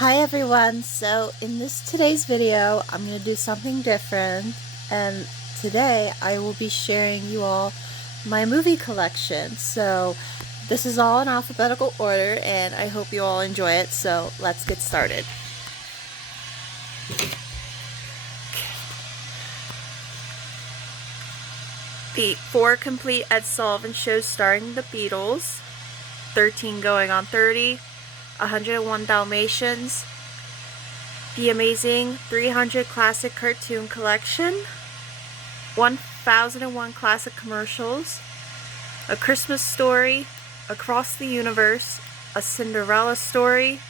Hi everyone, so in today's video I'm going to do something different, and today I will be sharing you all my movie collection. So this is all in alphabetical order and I hope you all enjoy it, so let's get started. The 4 complete Ed Sullivan shows starring the Beatles, 13 Going on 30, 101 Dalmatians, The Amazing 300 Classic Cartoon Collection, 1001 Classic Commercials, A Christmas Story, Across the Universe, A Cinderella Story,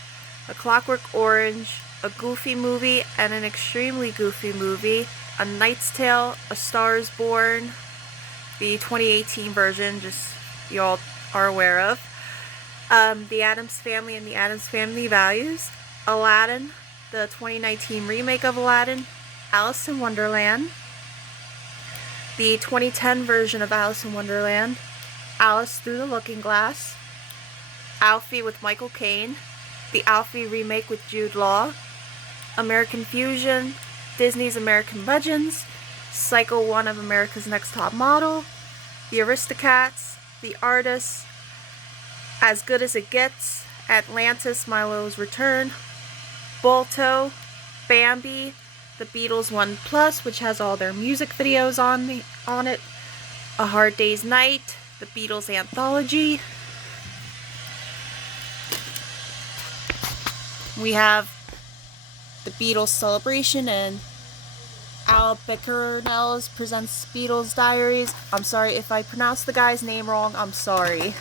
A Clockwork Orange, A Goofy Movie and an Extremely Goofy Movie, A Knight's Tale, A Star is Born, the 2018 version, just you all are aware of, The Addams Family and the Addams Family Values, Aladdin, the 2019 remake of Aladdin, Alice in Wonderland, the 2010 version of Alice in Wonderland, Alice Through the Looking Glass, Alfie with Michael Caine, the Alfie remake with Jude Law, American Fusion, Disney's American Legends, Cycle 1 of America's Next Top Model, The Aristocats, The Artist, As Good as It Gets, Atlantis, Milo's Return, Balto, Bambi, The Beatles 1+, which has all their music videos on it, A Hard Day's Night, The Beatles Anthology. We have The Beatles Celebration and Al Becquerel presents Beatles Diaries. I'm sorry if I pronounced the guy's name wrong. I'm sorry.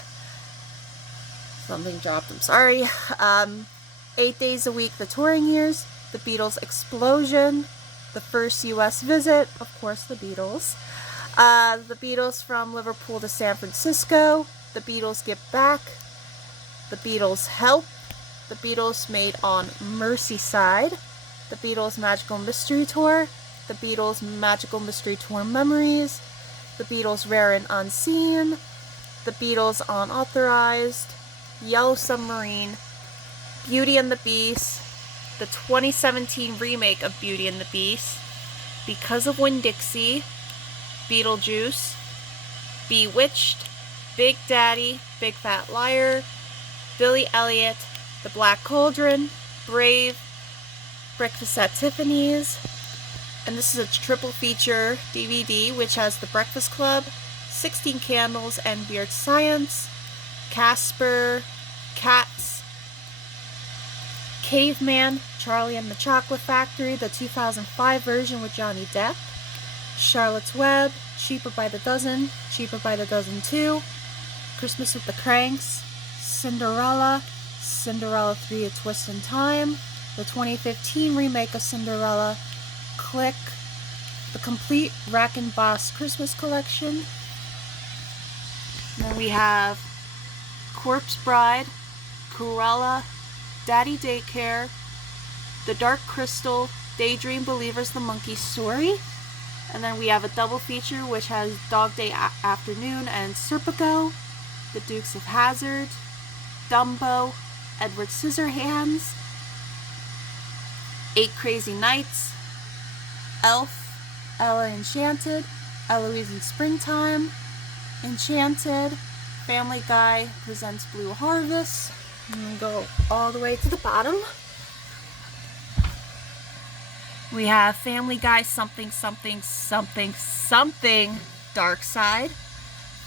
Something dropped. I'm sorry. 8 Days a Week, The Touring Years, The Beatles Explosion, The First U.S. Visit, of course the Beatles, The Beatles from Liverpool to San Francisco, The Beatles Get Back, The Beatles Help, The Beatles Made on Merseyside, The Beatles Magical Mystery Tour, The Beatles Magical Mystery Tour Memories, The Beatles Rare and Unseen, The Beatles Unauthorized, Yellow Submarine, Beauty and the Beast, the 2017 remake of Beauty and the Beast, Because of Winn-Dixie, Beetlejuice, Bewitched, Big Daddy, Big Fat Liar, Billy Elliot, The Black Cauldron, Brave, Breakfast at Tiffany's, and this is a triple feature DVD which has The Breakfast Club, 16 Candles and Weird Science, Casper, Cats, Caveman, Charlie and the Chocolate Factory, the 2005 version with Johnny Depp, Charlotte's Web, Cheaper by the Dozen, Cheaper by the Dozen 2, Christmas with the Cranks, Cinderella, Cinderella 3: A Twist in Time, the 2015 remake of Cinderella, Click, the complete Rack and Boss Christmas collection. And then we have Corpse Bride, Cruella, Daddy Daycare, The Dark Crystal, Daydream Believers, The Monkey Story, and then we have a double feature which has Dog Day Afternoon and Serpico, The Dukes of Hazzard, Dumbo, Edward Scissorhands, 8 Crazy Nights, Elf, Ella Enchanted, Eloise in Springtime, Enchanted, Family Guy presents Blue Harvest, and we go all the way to the bottom. We have Family Guy Something Something Something Something Dark Side,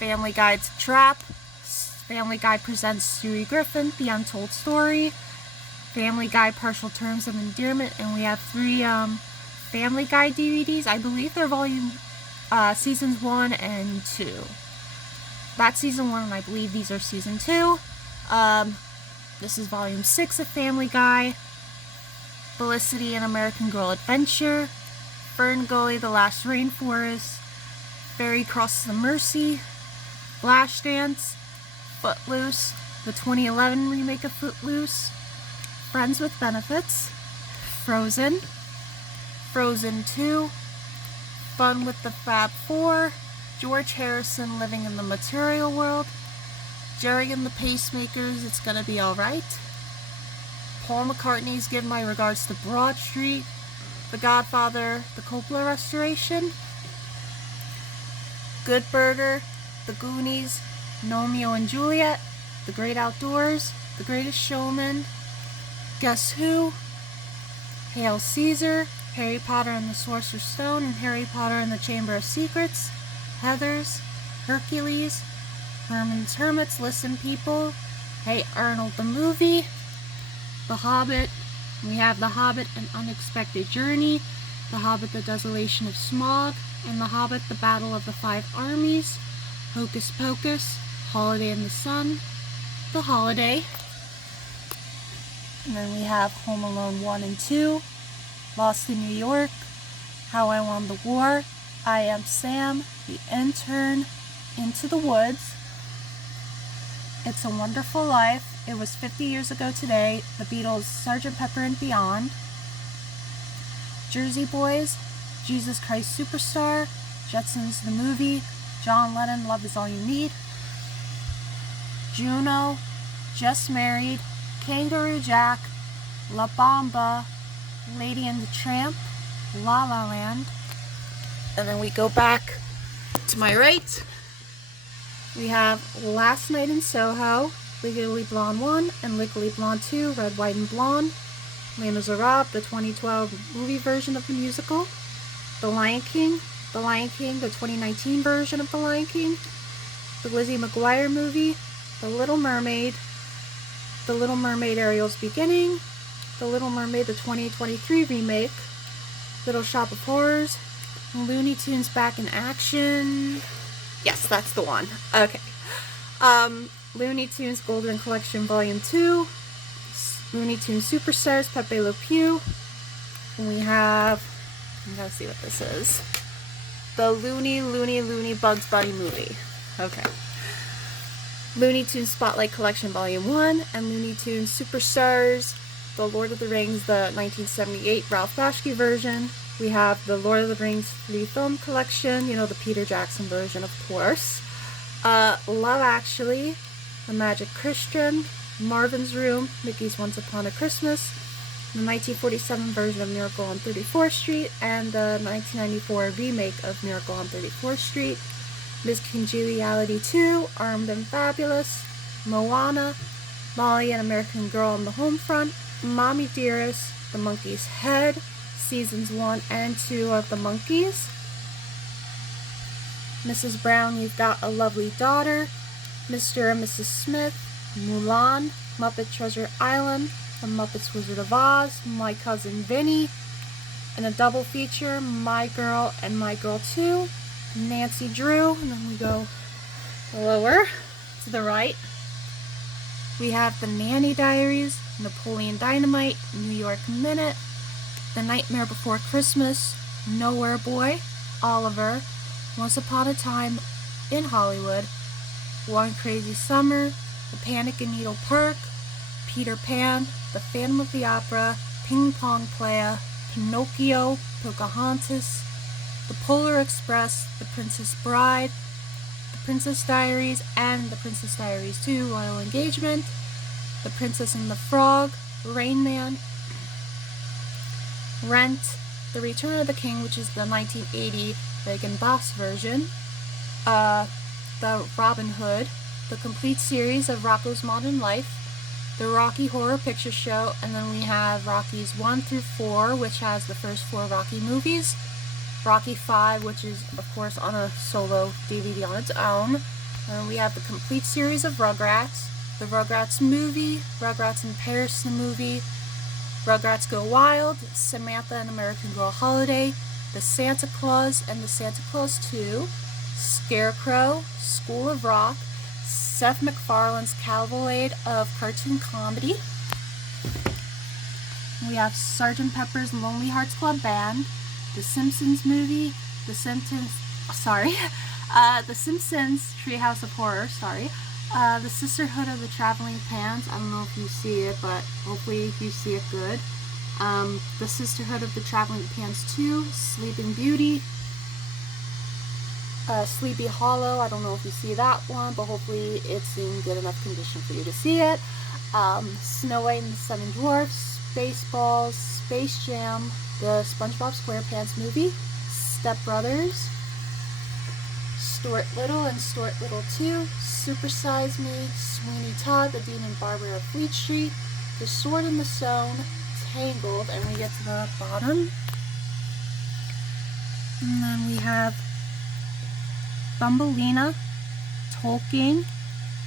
Family Guy's Trap, Family Guy presents Stewie Griffin, The Untold Story, Family Guy Partial Terms of Endearment, and we have 3 Family Guy DVDs. I believe they're seasons 1 and 2. That's season 1, and I believe these are season 2. This is volume 6 of Family Guy, Felicity and American Girl Adventure, Fern Gully, The Last Rainforest, Fairy Crosses the Mercy, Flashdance, Footloose, the 2011 remake of Footloose, Friends with Benefits, Frozen, Frozen 2, Fun with the Fab Four, George Harrison Living in the Material World, Jerry and the Pacemakers, It's Gonna Be Alright, Paul McCartney's Give My Regards to Broad Street, The Godfather, the Coppola restoration, Good Burger, The Goonies, Romeo and Juliet, The Great Outdoors, The Greatest Showman, Guess Who, Hail Caesar, Harry Potter and the Sorcerer's Stone, and Harry Potter and the Chamber of Secrets, Heathers, Hercules, Herman's Hermits, Listen People, Hey Arnold the Movie, The Hobbit, we have The Hobbit, An Unexpected Journey, The Hobbit, The Desolation of Smaug, and The Hobbit, The Battle of the Five Armies, Hocus Pocus, Holiday in the Sun, The Holiday, and then we have Home Alone 1 and 2, Lost in New York, How I Won the War, I Am Sam, The Intern, Into the Woods, It's a Wonderful Life, it was 50 years ago today, The Beatles, Sgt. Pepper and Beyond, Jersey Boys, Jesus Christ Superstar, Jetsons the Movie, John Lennon, Love Is All You Need, Juno, Just Married, Kangaroo Jack, La Bamba, Lady and the Tramp, La La Land, and then we go back to my right. We have Last Night in Soho, Legally Blonde 1 and Legally Blonde 2, Red, White, and Blonde, Les Miserables, the 2012 movie version of the musical, The Lion King, The 2019 version of The Lion King, the Lizzie McGuire movie, The Little Mermaid, The Little Mermaid Ariel's Beginning, The Little Mermaid, the 2023 remake, Little Shop of Horrors, Looney Tunes Back in Action. Yes, that's the one. Okay. Looney Tunes Golden Collection Volume 2, Looney Tunes Superstars, Pepe Le Pew. And we have, I'm gonna see what this is. The Looney Bugs Bunny movie. Okay. Looney Tunes Spotlight Collection Volume 1 and Looney Tunes Superstars, The Lord of the Rings, the 1978 Ralph Bakshi version. We have the Lord of the Rings 3 film collection, you know, the Peter Jackson version, of course. Love Actually, The Magic Christian, Marvin's Room, Mickey's Once Upon a Christmas, the 1947 version of Miracle on 34th Street, and the 1994 remake of Miracle on 34th Street, Miss Congeniality 2, Armed and Fabulous, Moana, Molly and American Girl on the Home Front, Mommy Dearest, The Monkey's Head, Seasons 1 and 2 of The Monkees, Mrs. Brown, You've Got a Lovely Daughter, Mr. and Mrs. Smith, Mulan, Muppet Treasure Island, The Muppets Wizard of Oz, My Cousin Vinny, and a double feature, My Girl and My Girl 2, Nancy Drew, and then we go lower to the right. We have The Nanny Diaries, Napoleon Dynamite, New York Minute, The Nightmare Before Christmas, Nowhere Boy, Oliver, Once Upon a Time in Hollywood, One Crazy Summer, The Panic in Needle Park, Peter Pan, The Phantom of the Opera, Ping Pong Playa, Pinocchio, Pocahontas, The Polar Express, The Princess Bride, The Princess Diaries, and The Princess Diaries 2, Royal Engagement, The Princess and the Frog, Rain Man, Rent, The Return of the King, which is the 1980 Megan Boss version, the Robin Hood, the complete series of Rocko's Modern Life, the Rocky Horror Picture Show, and then we have Rockies 1 through 4, which has the first 4 Rocky movies, Rocky 5, which is, of course, on a solo DVD on its own, and then we have the complete series of Rugrats, the Rugrats movie, Rugrats in Paris the movie, Rugrats Go Wild, Samantha and American Girl Holiday, The Santa Claus and The Santa Claus 2, Scarecrow, School of Rock, Seth MacFarlane's Cavalcade of Cartoon Comedy. We have Sgt. Pepper's Lonely Hearts Club Band, The Simpsons movie, The Simpsons Treehouse of Horror, The Sisterhood of the Traveling Pans, I don't know if you see it, but hopefully you see it good. The Sisterhood of the Traveling Pans 2, Sleeping Beauty, Sleepy Hollow, I don't know if you see that one, but hopefully it's in good enough condition for you to see it. Snow White and the Seven Dwarfs, Spaceballs, Space Jam, the SpongeBob SquarePants movie, Step Brothers, Stuart Little and Stuart Little 2, Super Size Me, Sweeney Todd, The Dean and Barbara of Fleet Street, The Sword in the Stone, Tangled, and we get to the bottom. And then we have Thumbelina, Tolkien,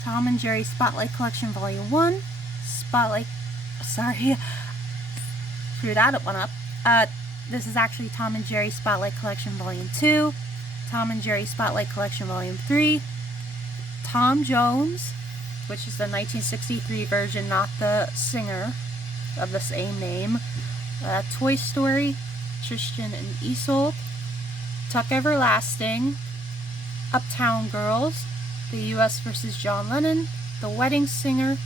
Tom and Jerry Spotlight Collection Volume 1, screwed that one up. This is actually Tom and Jerry Spotlight Collection Volume 2, Tom and Jerry Spotlight Collection Volume 3, Tom Jones, which is the 1963 version, not the singer of the same name, Toy Story, Tristan and Isolde, Tuck Everlasting, Uptown Girls, The U.S. vs. John Lennon, The Wedding Singer,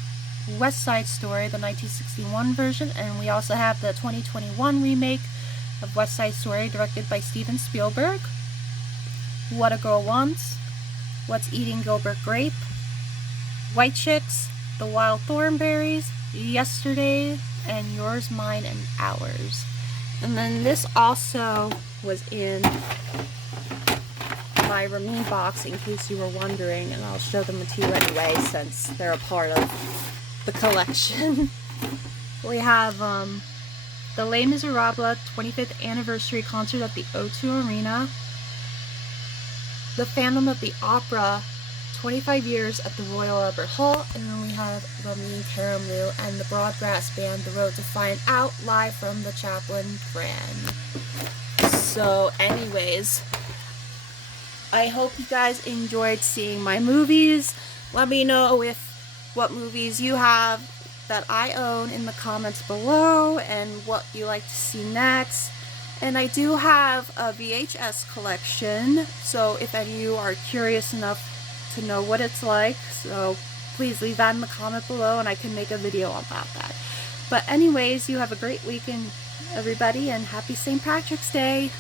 West Side Story, the 1961 version, and we also have the 2021 remake of West Side Story directed by Steven Spielberg, What a Girl Wants, What's Eating Gilbert Grape, White Chicks, The Wild Thornberrys, Yesterday, and Yours, Mine, and Ours. And then this also was in my Ramin box, in case you were wondering, and I'll show them to you anyway since they're a part of the collection. We have the Les Miserables 25th Anniversary Concert at the O2 Arena, The Phantom of the Opera 25 Years at the Royal Albert Hall, and then we have Ramin Karimloo and the Broadgrass Band, The Road to Find Out, live from the Chaplin Grand. So anyways, I hope you guys enjoyed seeing my movies. Let me know what movies you have that I own in the comments below and what you like to see next. And I do have a VHS collection, so if any of you are curious enough to know what it's like, so please leave that in the comment below and I can make a video about that. But anyways, you have a great weekend, everybody, and happy St. Patrick's Day!